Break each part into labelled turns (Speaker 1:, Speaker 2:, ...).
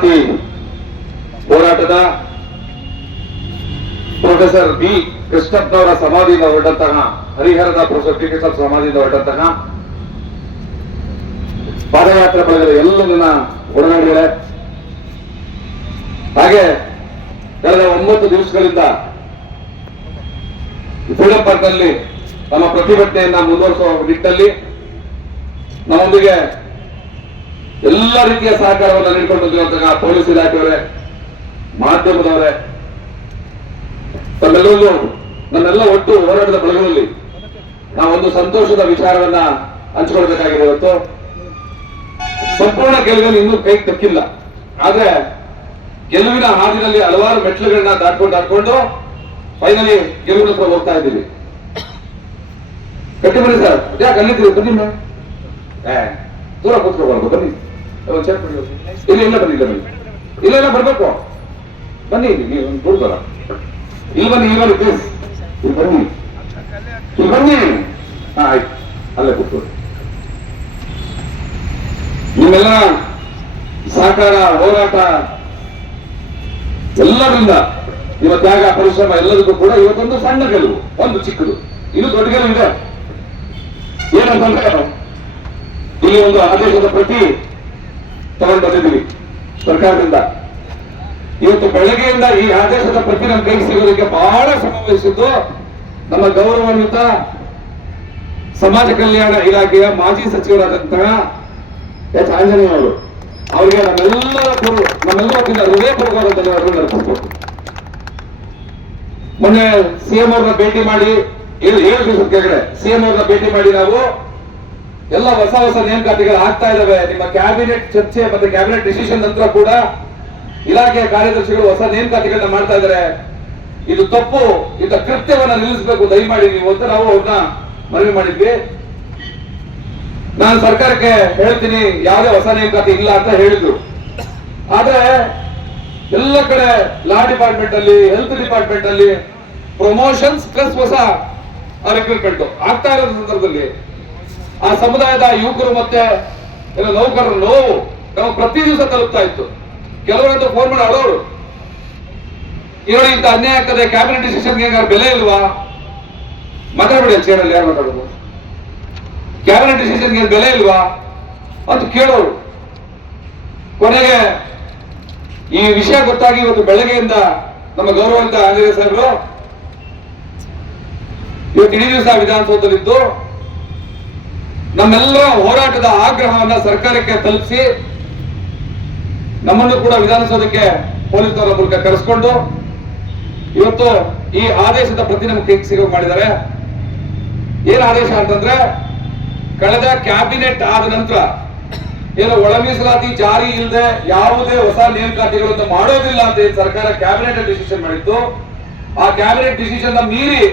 Speaker 1: ಮೀಸಲಾತಿ ಹೋರಾಟದ professor B ಕೃಷ್ಣಪ್ಪನವರ ಸಮಾಧಿಯಿಂದ ಹೊರಟಂತಹ, ಹರಿಹರದ ಪ್ರೊಫೆಸರ್ ಟಿ ಕೃಷ್ಣಪ್ಪ ಸಮಾಧಿಯಿಂದ ಹೊರಟಂತಹ ಪಾದಯಾತ್ರೆ ಬಳಗದ ಎಲ್ಲರನ್ನ ಒಡನಾಡಿದೆ ಹಾಗೆ ಕಳೆದ ಒಂಬತ್ತು ದಿವಸಗಳಿಂದ ಫ್ರೀಡಂ ಪಾರ್ಕ್ನಲ್ಲಿ ನಮ್ಮ ಪ್ರತಿಭಟನೆಯನ್ನ ಮುಂದುವರಿಸುವ ನಿಟ್ಟಲ್ಲಿ ನಮ್ಮೊಂದಿಗೆ ಎಲ್ಲ ರೀತಿಯ ಸಹಕಾರವನ್ನು ನೀಡಿಕೊಂಡಿರುವಂತಹ ಪೊಲೀಸ್ ಇಲಾಖೆಯವರೇ, ಮಾಧ್ಯಮದವರೇ. ತಮ್ಮೆಲ್ಲರಿಗೂ ನನ್ನೆಲ್ಲ ಒಟ್ಟು ಹೋರಾಟದ ಬಳಗದಲ್ಲಿ ನಾವೊಂದು ಸಂತೋಷದ ವಿಚಾರವನ್ನ ಹಂಚಿಕೊಳ್ಬೇಕಾಗಿದೆ ಇವತ್ತು. ಸಂಪೂರ್ಣ ಗೆಲುವಿನ ಇನ್ನೂ ಕೈ ತಕ್ಕಿಲ್ಲ ಆದ್ರೆ ಗೆಲುವಿನ ಹಾದಿನಲ್ಲಿ ಹಲವಾರು ಮೆಟ್ಲುಗಳನ್ನ ದಾಟ್ಕೊಂಡು ದಾಟ್ಕೊಂಡು ಫೈನಲಿ ಗೆಲುವಿನ ಹತ್ರ ಹೋಗ್ತಾ ಇದ್ದೀವಿ. ಕಟ್ಟಿ ಬನ್ನಿ ಸರ್. ಯಾಕೆ ಅಲ್ಲಿದ್ದೀರಿ? ಬನ್ನಿ ದೂರ ಕೂತ್ಕೋಬಾರ್ದು, ಬನ್ನಿ. ಒಂದ್ ಇಲ್ಲ ಇಲ್ಲ ಬನ್ನಿ ಬನ್ನಿ. ಇಲ್ಲ ಇಲ್ಲ ಬರ್ಬೇಕು? ಬನ್ನಿ ಇಲ್ಲಿ, ನೀವು ಒಂದು ದೂರ ಇಲ್ಲಿ ಬನ್ನಿ ಇಲ್ಲಿ ಬನ್ನಿ ಪ್ಲೀಸ್ ಬನ್ನಿ. ಇಲ್ಲಿ ಬನ್ನಿ. ಹಾ, ಆಯ್ತು. ಅಲ್ಲೇ ಕೂತ್ಕೊಳ್ಳಿ. ನಿಮ್ಮೆಲ್ಲ ಸಹಕಾರ, ಹೋರಾಟ, ಎಲ್ಲರಿಂದ ನಿಮ್ಮ ತ್ಯಾಗ, ಪರಿಶ್ರಮ ಎಲ್ಲದಕ್ಕೂ ಕೂಡ ಇವತ್ತೊಂದು ಸಣ್ಣ ಗೆಲುವು, ಒಂದು ಚಿಕ್ಕದು. ಇದು ದೊಡ್ಡ ಗೆಲುವು ಇದೆ ಏನಂತಂದ್ರೆ, ಇಲ್ಲಿ ಒಂದು ಆದೇಶದ ಪ್ರತಿ ತಗೊಂಡು ಬಂದಿದ್ದೀವಿ ಸರ್ಕಾರದಿಂದ. ಇವತ್ತು ಬೆಳಗ್ಗೆಯಿಂದ ಈ ಆದೇಶದ ಪ್ರತಿ ನಮ್ಮ ಕೈಗೆ ಸಿಗೋದಕ್ಕೆ ಬಹಳ ಶ್ರಮ ವಹಿಸಿದ್ದು ನಮ್ಮ ಗೌರವಾನ್ವಿತ ಸಮಾಜ ಕಲ್ಯಾಣ ಇಲಾಖೆಯ ಮಾಜಿ ಸಚಿವರಾದಂತಹ ಎಚ್. ಆಂಜನೇಯ ಅವರು. ಅವರಿಗೆ ನಮ್ಮೆಲ್ಲರ ನಮ್ಮೆಲ್ಲರ ಹೃದಯಪೂರ್ವಕವಾದ ಧನ್ಯವಾದಗಳು ಅರ್ಪಿಸಬೇಕು ಮೊನ್ನೆ ಸಿಎಂ ಅವ್ರನ್ನ ಭೇಟಿ ಮಾಡಿ ಏಳು ದಿವಸದ ಕೆಳಗಡೆ ಸಿಎಂ ಅವ್ರನ್ನ ಭೇಟಿ ಮಾಡಿ ನಾವು ಎಲ್ಲ ಹೊಸ ಹೊಸ ನೇಮಕಾತಿಗಳು ಆಗ್ತಾ ಇದಾವೆ. ನಿಮ್ಮ ಕ್ಯಾಬಿನೆಟ್ ಚರ್ಚೆ ಮತ್ತೆ ಕ್ಯಾಬಿನೆಟ್ ಡಿಸಿಷನ್ ನಂತರ ಕೂಡ ಇಲಾಖೆಯ ಕಾರ್ಯದರ್ಶಿಗಳು ಹೊಸ ನೇಮಕಾತಿಗಳನ್ನ ಮಾಡ್ತಾ ಇದ್ದಾರೆ ಇದು ತಪ್ಪು. ಇಂಥ ಕೃತ್ಯವನ್ನ ನಿಲ್ಲಿಸಬೇಕು. ದಯಮಾಡಿ ನೀವು ಅಂತ ನಾವು ಅವ್ರನ್ನ ಮನವಿ ಮಾಡಿದ್ವಿ. ನಾನು ಸರ್ಕಾರಕ್ಕೆ ಹೇಳ್ತೀನಿ, ಯಾವುದೇ ಹೊಸ ನೇಮಕಾತಿ ಇಲ್ಲ ಅಂತ ಹೇಳಿದ್ರು. ಆದ್ರೆ ಎಲ್ಲ ಕಡೆ ಲಾ ಡಿಪಾರ್ಟ್ಮೆಂಟ್ ಅಲ್ಲಿ, ಹೆಲ್ತ್ ಡಿಪಾರ್ಟ್ಮೆಂಟ್ ಅಲ್ಲಿ ಪ್ರಮೋಷನ್ಸ್ ಪ್ಲಸ್ ಹೊಸ ರಿಕ್ರೂಟ್ಮೆಂಟ್ ಆಗ್ತಾ ಇರೋ ಸಂದರ್ಭದಲ್ಲಿ. ಆ ಸಮುದಾಯದ ಯುವಕರು ಮತ್ತೆ ನೌಕರರ ನೋವು ನಾವು ಪ್ರತಿ ದಿವಸ ತಲುಪ್ತಾ ಇತ್ತು. ಕೆಲವರಂತೂ ಫೋನ್ ಮಾಡಿ ಅಳೋರು. ಇವರು ಇಂಥ ಅನ್ಯಾಯ ಆಗ್ತದೆ ಕ್ಯಾಬಿನೆಟ್ ಡಿಸಿಷನ್ ಬೆಲೆ ಇಲ್ವಾ? ಮಾತಾಡ್ಬೇಡಿ ಚೇರಲ್ಲಿ ಯಾರು ಮಾತಾಡೋದು? ಕ್ಯಾಬಿನೆಟ್ ಡಿಸಿಷನ್ ಏನು ಬೆಲೆ ಇಲ್ವಾ? ಅಂತ ಕೇಳೋರು. ಕೊನೆಗೆ ಈ ವಿಷಯ ಗೊತ್ತಾಗಿ ಇವತ್ತು ಬೆಳಗ್ಗೆಯಿಂದ ನಮ್ಮ ಗೌರವಂತ ಆಂಜನೇಯ ಸಾಹೇಬರು, ಇವತ್ತು ಇಡೀ ದಿವಸ ವಿಧಾನಸೌಧದಲ್ಲಿದ್ದು ನಮ್ಮೆಲ್ಲರ ಹೋರಾಟದ ಆಗ್ರಹವನ್ನ ಸರ್ಕಾರಕ್ಕೆ ತಲುಪಿಸಿ ನಮ್ಮನ್ನು ಕೂಡ ವಿಧಾನಸೌಧಕ್ಕೆ ಪೊಲೀಸರ ಮೂಲಕ ಕರೆಸ್ಕೊಂಡು ಇವತ್ತು ಈ ಆದೇಶದ ಪ್ರತಿ ನಮಗೆ ಸಿಗೋ ಮಾಡಿದ್ದಾರೆ. ಏನ್ ಆದೇಶ ಅಂತಂದ್ರೆ, ಕಳೆದ ಕ್ಯಾಬಿನೆಟ್ ಆದ ನಂತರ ಏನು ಒಳ ಮೀಸಲಾತಿ ಜಾರಿ ಇಲ್ಲದೆ ಯಾವುದೇ ಹೊಸ ನೇಮಕಾತಿಗಳನ್ನು ಮಾಡೋದಿಲ್ಲ ಅಂತ ಸರ್ಕಾರ ಕ್ಯಾಬಿನೆಟ್ ಡಿಸಿಷನ್ ಮಾಡಿತ್ತು. ಆ ಕ್ಯಾಬಿನೆಟ್ ಡಿಸಿಷನ್ ಮೀರಿ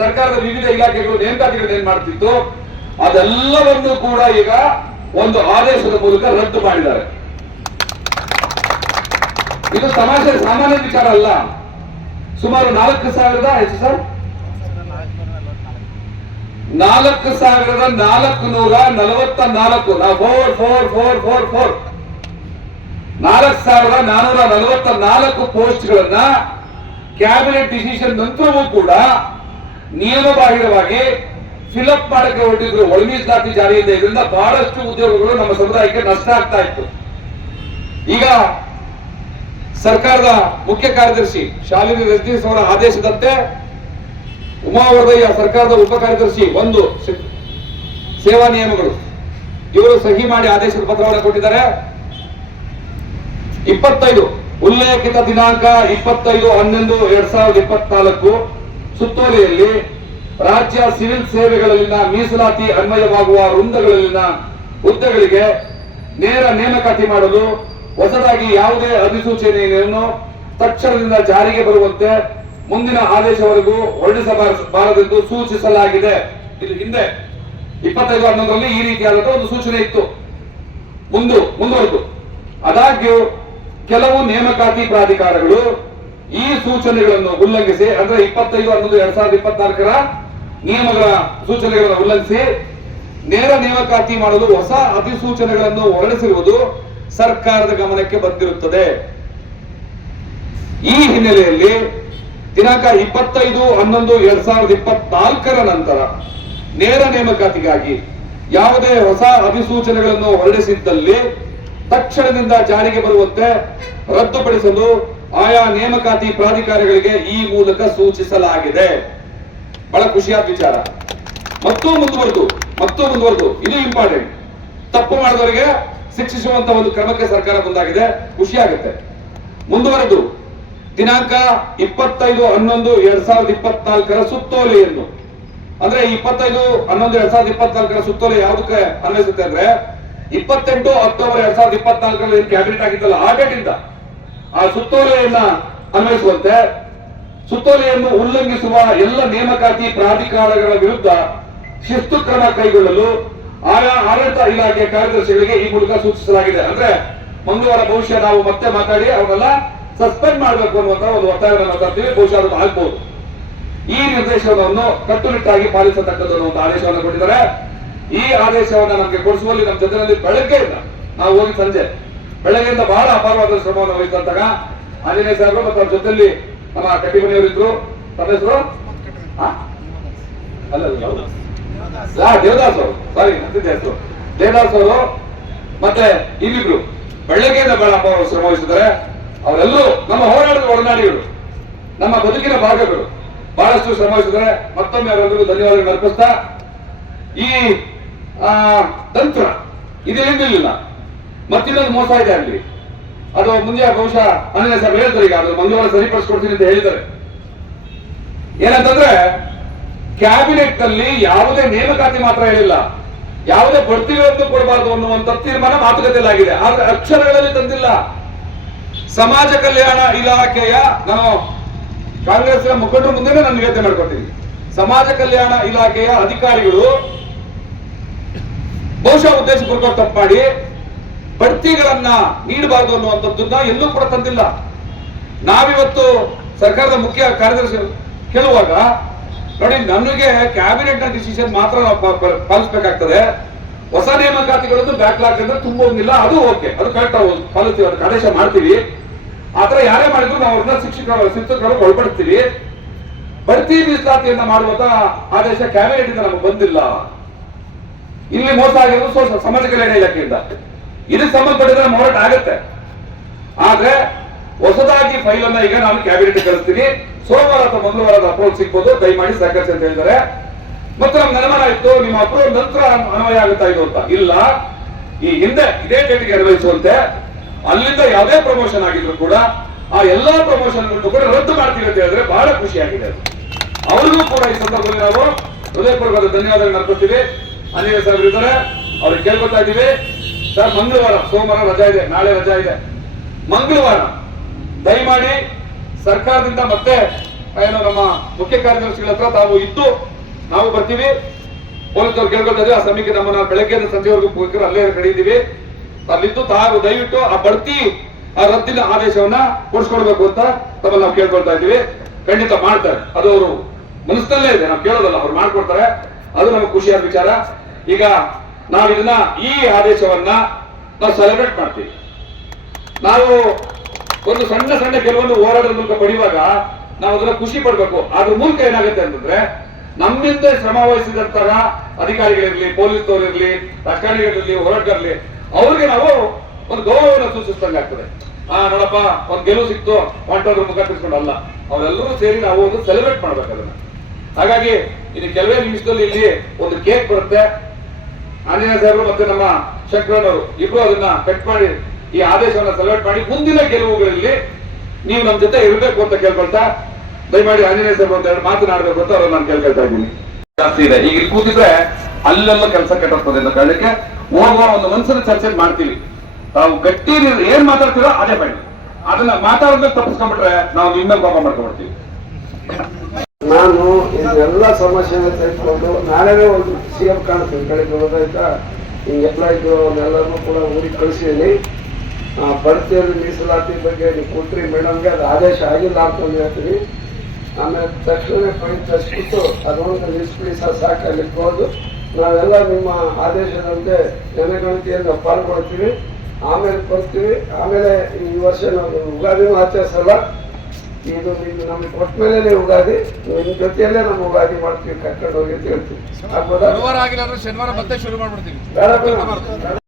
Speaker 1: ಸರ್ಕಾರದ ವಿವಿಧ ಇಲಾಖೆಗಳು ನೇಮಕಾತಿಗಳನ್ನ ಏನ್ ಮಾಡ್ತಿತ್ತು? ಅದೆಲ್ಲವನ್ನು ಕೂಡ ಈಗ ಒಂದು ಆದೇಶದ ಮೂಲಕ ರದ್ದು ಮಾಡಿದ್ದಾರೆ. ಇದು ಸಮಾಜ ಸಾಮಾನ್ಯ ವಿಚಾರ ಅಲ್ಲ. ಸುಮಾರು ನಾಲ್ಕು ಸಾವಿರದ, ಎಷ್ಟು ಸರ್? ನಾಲ್ಕು ಸಾವಿರದ ನಾಲ್ಕು ನೂರ ನಲವತ್ತ ನಾಲ್ಕು four four four four four ನಾಲ್ಕು ಸಾವಿರದ ನಾನೂರ ನಲವತ್ತ ನಾಲ್ಕು ಪೋಸ್ಟ್ಗಳನ್ನ ಕ್ಯಾಬಿನೆಟ್ ಡಿಸಿಷನ್ ನಂತರವೂ ಕೂಡ ನಿಯಮಬಾಹಿರವಾಗಿ ಫಿಲಪ್ ಮಾಡಕ್ಕೆ ಹೊರಟಿದ್ರು ಒಳ ಮೀಸಲಾತಿ ಜಾರಿಯಿಂದ ಇದರಿಂದ ಬಹಳಷ್ಟು ಉದ್ಯೋಗಗಳು ನಮ್ಮ ಸಮುದಾಯಕ್ಕೆ ನಷ್ಟ ಆಗ್ತಾ ಇತ್ತು. ಈಗ ಸರ್ಕಾರದ ಮುಖ್ಯ ಕಾರ್ಯದರ್ಶಿ ಶಾಲಿನಿ ರಜನೀಶ್ ಅವರ ಆದೇಶದಂತೆ ಉಮಾವರ್ದಯ್ಯ ಸರ್ಕಾರದ ಉಪ ಕಾರ್ಯದರ್ಶಿ ಒಂದು ಸೇವಾ ನಿಯಮಗಳು. ಇವರು ಸಹಿ ಮಾಡಿ ಆದೇಶದ ಪತ್ರವನ್ನು ಕೊಟ್ಟಿದ್ದಾರೆ. ಇಪ್ಪತ್ತೈದು, ಉಲ್ಲೇಖಿತ ದಿನಾಂಕ ಇಪ್ಪತ್ತೈದು ಹನ್ನೊಂದು ಎರಡ್ ಸಾವಿರದ ಇಪ್ಪತ್ನಾಲ್ಕು ಸುತ್ತೋಲೆಯಲ್ಲಿ ರಾಜ್ಯ ಸಿವಿಲ್ ಸೇವೆಗಳಲ್ಲಿನ ಮೀಸಲಾತಿ ಅನ್ವಯವಾಗುವ ವೃಂದಗಳಲ್ಲಿನ ಹುದ್ದೆಗಳಿಗೆ ನೇರ ನೇಮಕಾತಿ ಮಾಡಲು ಹೊಸದಾಗಿ ಯಾವುದೇ ಅಧಿಸೂಚನೆಯನ್ನು ತಕ್ಷಣದಿಂದ ಜಾರಿಗೆ ಬರುವಂತೆ ಮುಂದಿನ ಆದೇಶವರೆಗೂ ಹೊರಡಿಸಬಾರದೆಂದು ಸೂಚಿಸಲಾಗಿದೆ. ಇದು ಹಿಂದೆ ಇಪ್ಪತ್ತೈದು ಹನ್ನೊಂದರಲ್ಲಿ ಈ ರೀತಿಯಾದಂತಹ ಒಂದು ಸೂಚನೆ ಇತ್ತು. ಮುಂದು, ಮುಂದುವರೆದು. ಆದಾಗ್ಯೂ ಕೆಲವು ನೇಮಕಾತಿ ಪ್ರಾಧಿಕಾರಗಳು ಈ ಸೂಚನೆಗಳನ್ನು ಉಲ್ಲಂಘಿಸಿ, ಅಂದ್ರೆ ಇಪ್ಪತ್ತೈದು ಹನ್ನೊಂದು ಎರಡ್ ಸಾವಿರದ ಇಪ್ಪತ್ನಾಲ್ಕರ ನಿಯಮಗಳ ಸೂಚನೆಗಳನ್ನು ಉಲ್ಲಂಘಿಸಿ ನೇರ ನೇಮಕಾತಿ ಮಾಡಲು ಹೊಸ ಅಧಿಸೂಚನೆಗಳನ್ನು ಹೊರಡಿಸಿರುವುದು ಸರ್ಕಾರದ ಗಮನಕ್ಕೆ ಬಂದಿರುತ್ತದೆ. ಈ ಹಿನ್ನೆಲೆಯಲ್ಲಿ ದಿನಾಂಕ ಇಪ್ಪತ್ತೈದು ಹನ್ನೊಂದು ಎರಡ್ ಸಾವಿರದ ಇಪ್ಪತ್ನಾಲ್ಕರ ನಂತರ ನೇರ ನೇಮಕಾತಿಗಾಗಿ ಯಾವುದೇ ಹೊಸ ಅಧಿಸೂಚನೆಗಳನ್ನು ಹೊರಡಿಸಿದ್ದಲ್ಲಿ ತಕ್ಷಣದಿಂದ ಜಾರಿಗೆ ಬರುವಂತೆ ರದ್ದುಪಡಿಸಲು ಆಯಾ ನೇಮಕಾತಿ ಪ್ರಾಧಿಕಾರಗಳಿಗೆ ಈ ಮೂಲಕ ಸೂಚಿಸಲಾಗಿದೆ. ಬಹಳ ಖುಷಿಯಾದ ವಿಚಾರ. ಮತ್ತೂ ಮುಂದುವರೆದು ಮತ್ತೂ ಮುಂದುವರೆದು ಇದು ಇಂಪಾರ್ಟೆಂಟ್ ತಪ್ಪು ಮಾಡಿದವರಿಗೆ ಶಿಕ್ಷಿಸುವಂತ ಒಂದು ಕ್ರಮಕ್ಕೆ ಸರ್ಕಾರ ಮುಂದಾಗಿದೆ, ಖುಷಿ ಆಗುತ್ತೆ. ಮುಂದುವರೆದು, ದಿನಾಂಕ ಇಪ್ಪತ್ತೈದು ಹನ್ನೊಂದು ಎರಡ್ ಸಾವಿರದ ಇಪ್ಪತ್ನಾಲ್ಕರ ಸುತ್ತೋಲೆಯನ್ನು. ಅಂದ್ರೆ ಇಪ್ಪತ್ತೈದು ಹನ್ನೊಂದು ಎರಡ್ ಸಾವಿರದ ಇಪ್ಪತ್ನಾಲ್ಕರ ಸುತ್ತೋಲೆ ಯಾವುದಕ್ಕೆ ಅನ್ವಯಿಸುತ್ತೆ ಅಂದ್ರೆ, ಇಪ್ಪತ್ತೆಂಟು ಅಕ್ಟೋಬರ್ ಎರಡ್ ಸಾವಿರದ ಇಪ್ಪತ್ನಾಲ್ಕರಲ್ಲಿ ಕ್ಯಾಬಿನೆಟ್ ಆಗಿದ್ದಲ್ಲ ಆ ಇಂದ ಆ ಸುತ್ತೋಲೆಯನ್ನ ಅನ್ವಯಿಸುವಂತೆ ಸುತ್ತೋಲೆಯನ್ನು ಉಲ್ಲಂಘಿಸುವ ಎಲ್ಲ ನೇಮಕಾತಿ ಪ್ರಾಧಿಕಾರಗಳ ವಿರುದ್ಧ ಶಿಸ್ತು ಕ್ರಮ ಕೈಗೊಳ್ಳಲು ಆಯಾ ಆಡಳಿತ ಇಲಾಖೆ ಕಾರ್ಯದರ್ಶಿಗಳಿಗೆ ಈ ಮೂಲಕ ಸೂಚಿಸಲಾಗಿದೆ. ಅಂದ್ರೆ ಮಂಗಳವಾರ ಬಹುಶಃ ನಾವು ಮತ್ತೆ ಮಾತಾಡಿ ಅವನ್ನೆಲ್ಲ ಸಸ್ಪೆಂಡ್ ಮಾಡಬೇಕು ಅನ್ನುವಂತ ಒಂದು ಒತ್ತಾಯವನ್ನು ತರ್ತೀವಿ. ಬಹುಶಃ ಅದು ಆಗ್ಬಹುದು ಈ ನಿರ್ದೇಶನವನ್ನು ಕಟ್ಟುನಿಟ್ಟಾಗಿ ಪಾಲಿಸತಕ್ಕಂಥದ್ದು ಒಂದು ಆದೇಶವನ್ನು ಕೊಟ್ಟಿದ್ದಾರೆ. ಈ ಆದೇಶವನ್ನು ನಮಗೆ ಕೊಡಿಸುವಲ್ಲಿ ನಮ್ಮ ಜೊತೆಯಲ್ಲಿ ಇಲ್ಲ. ನಾವು ಹೋಗಿ ಸಂಜೆ. ಬೆಳಗ್ಗೆಯಿಂದ ಬಹಳ ಅಪಾರವಾದ ಶ್ರಮವನ್ನು ವಹಿಸಿದಂತಾಗ ಆಂಜನೇಯ ಸಾಹೇಬರು ಮತ್ತು ಅವ್ರ ಜೊತೆಯಲ್ಲಿ ನಮ್ಮ ಕಟ್ಟಿ ಮನೆಯವರಿದ್ರು ತಮ್ಮ ಹೆಸರು? ಅಲ್ಲ ದೇವದಾಸ್ ಅವರು. ಸಾರಿ ಹೆಸರು. ದೇವದಾಸ್ ಅವರು ಮತ್ತೆ ಇನ್ನಿಬ್ರು ಬೆಳಗ್ಗೆಯಿಂದ ಬಹಳ ಶ್ರಮ ವಹಿಸಿದ್ದಾರೆ. ಅವರೆಲ್ಲರೂ ನಮ್ಮ ಹೋರಾಟದ ಒಡನಾಡಿಗಳು. ನಮ್ಮ ಬದುಕಿನ ಭಾಗಗಳು. ಬಹಳಷ್ಟು ಶ್ರಮ ವಹಿಸಿದ್ದಾರೆ. ಮತ್ತೊಮ್ಮೆ ಅವರೆಲ್ಲರಿಗೂ ಧನ್ಯವಾದಗಳು ಅರ್ಪಿಸ್ತಾ, ಈ ತಂತ್ರ ಇಲ್ಲ ಮತ್ತಿನ್ನೊಂದು ಮೋಸ ಇದೆ ಅಲ್ಲಿ. ಅದು ಮುಂದೆ ಬಹುಶಃ ಅನಿಲ ಸರ್ ಹೇಳ್ತಾರೆ ಈಗ, ಅದು ಮಂಗಳವಾರ ಸರಿಪಡಿಸ್ಕೊಡ್ತೀನಿ ಅಂತ ಹೇಳಿದ್ದಾರೆ. ಏನಂತಂದ್ರೆ ಕ್ಯಾಬಿನೆಟ್ ಅಲ್ಲಿ ಯಾವುದೇ ನೇಮಕಾತಿ ಮಾತ್ರ ಹೇಳಿಲ್ಲ. ಯಾವುದೇ ಬಡ್ತಿಗಳನ್ನು ಕೊಡಬಾರದು ಅನ್ನುವಂತ ತೀರ್ಮಾನ ಮಾತುಕತೆಯಲ್ಲಾಗಿದೆ. ಆದ್ರೆ ಅಕ್ಷರಗಳಲ್ಲಿ ತಂದಿಲ್ಲ. ಸಮಾಜ ಕಲ್ಯಾಣ ಇಲಾಖೆಯ, ನಾನು ಕಾಂಗ್ರೆಸ್ನ ಮುಖಂಡರು ಮುಂದೆನೇ ನಾನು ನಿವೇದನೆ ಮಾಡ್ಕೊತೀನಿ ಸಮಾಜ ಕಲ್ಯಾಣ ಇಲಾಖೆಯ ಅಧಿಕಾರಿಗಳು ಬಹುಶಃ ಉದ್ದೇಶಪೂರ್ವಕ ತಪ್ಪು ಮಾಡಿ ಬಡ್ತಿಗಳನ್ನ ನೀಡಬಾರದು ಅನ್ನುವಂಥದ್ದನ್ನ ಎಲ್ಲೂ ಕೂಡ ತಂದಿಲ್ಲ. ನಾವಿವತ್ತು ಸರ್ಕಾರದ ಮುಖ್ಯ ಕಾರ್ಯದರ್ಶಿ ಕೇಳುವಾಗ, ನೋಡಿ ನನಗೆ ಕ್ಯಾಬಿನೆಟ್ನ ಡಿಸಿಷನ್ ಮಾತ್ರ ಪಾಲಿಸಬೇಕಾಗ್ತದೆ. ಹೊಸ ನೇಮಕಾತಿಗಳನ್ನು ಬ್ಯಾಕ್ಲಾಗ್ ಅಂದ್ರೆ ತುಂಬೋದಿಲ್ಲ ಅದು ಓಕೆ, ಅದು ಕರೆಕ್ಟ್ ಪಾಲಿಸ್ತೀವಿ, ಅದಕ್ಕೆ ಆದೇಶ ಮಾಡ್ತೀವಿ. ಆತರ ಯಾರೇ ಮಾಡಿದ್ರು ನಾವು ಅವ್ರನ್ನ ಶಿಕ್ಷಕರ ಶಿಕ್ಷಕರು ಒಳಪಡಿಸ್ತೀವಿ. ಬಡ್ತಿ ಮೀಸಲಾತಿಯನ್ನ ಮಾಡುವಂತ ಆದೇಶ ಕ್ಯಾಬಿನೆಟ್ ಇಂದ ನಮಗೆ ಬಂದಿಲ್ಲ. ಇಲ್ಲಿ ಮೋಸ ಆಗಿರೋದು ಸಮಾಜ ಕಲ್ಯಾಣ ಇಲಾಖೆಯಿಂದ. ಇದಕ್ಕೆ ಸಂಬಂಧಪಟ್ಟಿದ್ರೆ ಹೋರಾಟ ಆಗುತ್ತೆ. ಆದ್ರೆ ಹೊಸದಾಗಿ ಫೈಲ್ ಅನ್ನ ಈಗ ನಾನು ಕ್ಯಾಬಿನೆಟ್ ಕಳಿಸ್ತೀನಿ. ಸೋಮವಾರ ಅಥವಾ ಮಂಗಳವಾರದ ಅಪ್ರೂವಲ್ ಸಿಗ್ಬೋದು. ದಯಮಾಡಿ ಸಹಕರಿಸಿ ಅಂತ ಹೇಳಿದ್ದಾರೆ. ಮತ್ತೆ ನಮ್ಗೆ ಅನುಮಾನ ಇತ್ತು, ನಿಮ್ಮ ಅಪ್ರೂವಲ್ ನಂತರ ಅನ್ವಯ ಆಗುತ್ತಾ ಇದು ಅಂತ. ಇಲ್ಲ, ಈ ಹಿಂದೆ ಇದೇ ಡೇಟ್ಗೆ ಅನ್ವಯಿಸುವಂತೆ ಅಲ್ಲಿಂದ ಯಾವುದೇ ಪ್ರಮೋಷನ್ ಆಗಿದ್ರು ಕೂಡ ಆ ಎಲ್ಲಾ ಪ್ರಮೋಷನ್ ಕೂಡ ರದ್ದು ಮಾಡ್ತೀವಿ ಅಂತ ಹೇಳಿದ್ರೆ ಬಹಳ ಖುಷಿಯಾಗಿದೆ ಅವ್ರಿಗೂ ಕೂಡ ಈ ಸಂದರ್ಭದಲ್ಲಿ ನಾವು ಹೃದಯಪೂರ್ವಕ ಧನ್ಯವಾದಗಳನ್ನು ಅರ್ಪಿಸ್ತೀವಿ. ಅನಿಲ ಸಾಹೇಬ್ ಇದ್ದಾರೆ. ಅವ್ರಿಗೆ ಕೇಳ್ಕೊತಾ ಇದ್ದೀವಿ. ಸರ್, ಮಂಗಳವಾರ, ಸೋಮವಾರ ರಜಾ ಇದೆ, ನಾಳೆ ರಜಾ ಇದೆ. ಮಂಗಳವಾರ, ದಯಮಾಡಿ ಸರ್ಕಾರದಿಂದ ಮತ್ತೆ, ಏನು ನಮ್ಮ ಮುಖ್ಯ ಕಾರ್ಯದರ್ಶಿಗಳ ಹತ್ರ ತಾವು ಇದ್ದು, ನಾವು ಬರ್ತೀವಿ. ಪೊಲೀಸರು ಕೇಳ್ಕೊಳ್ತಾ ಆ ಸಮಯಕ್ಕೆ ನಮ್ಮನ್ನ ಬೆಳಗ್ಗೆಯಿಂದ ಸಂಜೆವರೆಗೂ ಅಲ್ಲೇ ಕಡಿದೀವಿ ಅಲ್ಲಿದ್ದು ತಾವು ದಯವಿಟ್ಟು ಆ ಬಡ್ತಿ, ಆ ರದ್ದಿನ ಆದೇಶವನ್ನ ಕೊಡಿಸ್ಕೊಡ್ಬೇಕು ಅಂತ ತಮ್ಮ ನಾವು ಕೇಳ್ಕೊಳ್ತಾ ಇದ್ದೀವಿ. ಖಂಡಿತ ಮಾಡ್ತಾರೆ. ಅದು ಅವರು ಮನಸ್ಸಿನಲ್ಲೇ ಇದೆ, ನಾವು ಕೇಳೋದಲ್ಲ, ಅವ್ರು ಮಾಡ್ಕೊಡ್ತಾರೆ. ಅದು ನಮಗೆ ಖುಷಿಯಾದ ವಿಚಾರ. ಈಗ ನಾವು ಇದನ್ನ ಈ ಆದೇಶವನ್ನ ನಾವು ಸೆಲೆಬ್ರೇಟ್ ಮಾಡ್ತೀವಿ. ನಾವು ಒಂದು ಸಣ್ಣ ಸಣ್ಣ ಕೆಲವೊಂದು ಹೋರಾಟದ ಮೂಲಕ ಪಡೆಯುವಾಗ ನಾವು ಅದನ್ನ ಖುಷಿ ಪಡ್ಬೇಕು. ಅದ್ರ ಮೂಲಕ ಏನಾಗುತ್ತೆ ಅಂತಂದ್ರೆ, ನಮ್ಮಿಂದ ಶ್ರಮ ವಹಿಸಿದಂತಹ ಅಧಿಕಾರಿಗಳಿರ್ಲಿ ಪೊಲೀಸ್ನವರಿರ್ಲಿ ರಾಜಕಾರಣಿಗಳಿರ್ಲಿ ಹೋರಾಟಗಾರಲಿ, ಅವ್ರಿಗೆ ನಾವು ಒಂದು ಗೌರವವನ್ನು ಸೂಚಿಸಿದಂಗೆ ಆಗ್ತದೆ. ಆ, ನೋಡಪ್ಪ, ಒಂದು ಗೆಲುವು ಸಿಕ್ತು ಹೊಂಟೋದ್ರ ಮುಖ ತಿರ್ಸ್ಕೊಂಡು ಅಲ್ಲ ಅವರೆಲ್ಲರೂ ಸೇರಿ ನಾವು ಒಂದು ಸೆಲೆಬ್ರೇಟ್ ಮಾಡ್ಬೇಕು ಅದನ್ನ. ಹಾಗಾಗಿ, ಇನ್ನು ಕೆಲವೇ ನಿಮಿಷದಲ್ಲಿ ಇಲ್ಲಿ ಒಂದು ಕೇಕ್ ಬರುತ್ತೆ. ಆಂಜನೇಯ ಸಾಹೇಬರು ಮತ್ತೆ ನಮ್ಮ ಶಂಕರಣ್ಣವರು ಇಬ್ರು ಅದನ್ನ ಕಟ್ ಮಾಡಿ ಈ ಆದೇಶವನ್ನ ಸೆಲೆಕ್ಟ್ ಮಾಡಿ ಮುಂದಿನ ಗೆಲುವುಗಳಲ್ಲಿ ನೀವು ನಮ್ಮ ಜೊತೆ ಇರಬೇಕು ಅಂತ ಕೇಳ್ಕೊಳ್ತಾ, ದಯಮಾಡಿ ಆಂಜನೇಯ ಸಾಹೇಬ್ ಅಂತ ಹೇಳಿ ಮಾತನಾಡಬೇಕು ಅಂತ ಅವ್ರನ್ನ ನಾನು ಕೇಳ್ಕೊಳ್ತಾ ಇದ್ದೀನಿ. ಜಾಸ್ತಿ ಇದೆ. ಈಗ ಕೂತಿದ್ರೆ ಅಲ್ಲೆಲ್ಲ ಕೆಲಸ ಕೆಟ್ಟಿರ್ತದೆ ಅಂತ ಕಾರಣಕ್ಕೆ ಹೋಗುವ ಒಂದು ಮನಸ್ಸಿನ ಚರ್ಚೆ ಮಾಡ್ತೀವಿ. ತಾವು ಗಟ್ಟಿ ಏನ್ ಮಾತಾಡ್ತೀರೋ ಅದೇ ಮಾಡಿ. ಅದನ್ನ ಮಾತಾಡೋದನ್ನ ತಪ್ಪಿಸ್ಕೊಂಡ್ಬಿಟ್ರೆ ನಾವು ಇನ್ನೊಂದು ಕೋಪ ಮಾಡ್ಕೊಂಡ್ಬಿಡ್ತೀವಿ.
Speaker 2: ನಾನು ಇದೆಲ್ಲ ಸಮಸ್ಯೆನ ತೆಗೆದುಕೊಂಡು ನಾಳೆನೇ ಒಂದು ಸಿ ಎಂ ಕಾಣ್ತೀನಿ ಬೆಳಿಗ್ಗೆ ಹೋದಾಯ್ತಾ ಹಿಂಗೆಲ್ಲ ಇದ್ದು ಅವನ್ನೆಲ್ಲರೂ ಕೂಡ ಊರಿಗೆ ಕಳಿಸಿದ್ದೀನಿ. ಬಡ್ತಿಯಲ್ಲಿ ಮೀಸಲಾತಿ ಬಗ್ಗೆ ನೀವು ಕೊಟ್ಟರಿ ಮೇಡಮ್ಗೆ ಅದು ಆದೇಶ ಆಗಿಲ್ಲ ಅಂತಂದು ಹೇಳ್ತೀನಿ. ಆಮೇಲೆ ತಕ್ಷಣ ಫೈನ್ ತರಿಸ್ಬಿಟ್ಟು ಅದೊಂದು ನಿಲ್ಲಿಸ್ಬಿಡಿ ಸರ್ ಸಾಕಾಗಿರ್ಬೋದು. ನಾವೆಲ್ಲ ನಿಮ್ಮ ಆದೇಶದಂತೆ ಜನಗಣತಿಯನ್ನು ಪಾಲ್ಗೊಳ್ತೀವಿ. ಆಮೇಲೆ ಬರ್ತೀವಿ ಆಮೇಲೆ ಈ ವರ್ಷ ನಾವು ಯುಗಾದಿನೂ ಆಚರಿಸಲ್ಲ. ಇದು ನಿನ್ನ ನಮಗೆ ಕೊಟ್ಟ ಮೇಲೆ ಉಗಾದಿ ನಿಮ್ಮ ಜೊತೆಯಲ್ಲೇ ನಮ್ಮ ಉಗಾದಿ ಮಾಡ್ತೀವಿ ಕರ್ಕೊಂಡು ಹೋಗಿ ಅಂತ ಹೇಳ್ತೀವಿ. ಆಗ್ಬೋದಾ
Speaker 3: ಶನಿವಾರ ಮತ್ತೆ ಶುರು ಮಾಡ್ಬಿಡ್ತೀವಿ.
Speaker 2: ಬೇಡ ಬೇಡ.